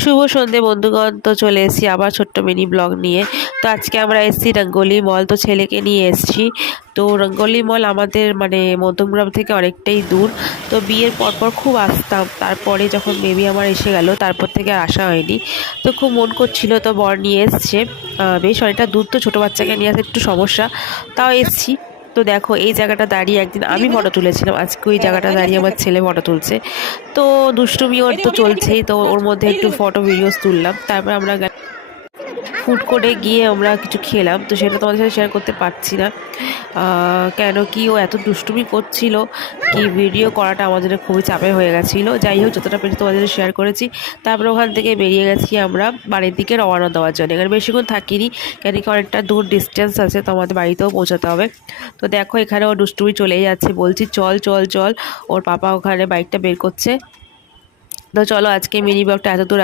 শুভ সন্ধে বন্ধুগণ, তো চলে এসেছি আবার ছোট্ট মিনি ব্লগ নিয়ে। তো আজকে আমরা এসেছি রঙ্গোলি মল, তো ছেলেকে নিয়ে এসেছি। তো রঙ্গোলি মল আমাদের মানে মধ্যমগ্রাম থেকে অনেকটাই দূর। তো বিয়ের পরপর খুব আসতাম, তারপরে যখন বেবি আমার এসে গেল তারপর থেকে আর আসা হয়নি। তো খুব মন করছিল, তো বর নিয়ে এসছে। বেশ অনেকটা দূর, তো ছোটো বাচ্চাকে নিয়ে আসতে একটু সমস্যা, তাও এসছি। তো দেখো এই জায়গাটা দাঁড়িয়ে একদিন আমি ফটো তুলেছিলাম, আজকে ওই জায়গাটা দাঁড়িয়ে আমার ছেলে ফটো তুলছে। তো দুষ্টুমি ওর তো চলছেই, তো ওর মধ্যে একটু ফটো ভিডিওস তুললাম। তারপর আমরা ফুড কোর্টে গিয়ে আমরা কিছু খেলাম, তো সেটা তোমাদের সাথে শেয়ার করতে পারছি না। কেন কি ও এত দুষ্টুমি করছিল, কি ভিডিও করাটা আমাদের খুবই চাপের হয়ে গেছিলো। যাই হোক, যতটা পেরেছি তোমাদের সাথে শেয়ার করেছি। তারপরে ওখান থেকে বেরিয়ে গেছি আমরা বাড়ির দিকে রওনা দেওয়ার জন্য। এখানে বেশিক্ষণ থাকিনি, কেন কি অনেকটা দূর ডিস্টেন্স আছে, তো আমাদের বাড়িতেও পৌঁছাতে হবে। তো দেখো এখানে ও দুষ্টুমি চলেই যাচ্ছে, বলছি চল চল চল। ওর পাপা ওখানে বাইকটা বের করছে। তো চলো আজকে মিনি ব্লগটা এত দূর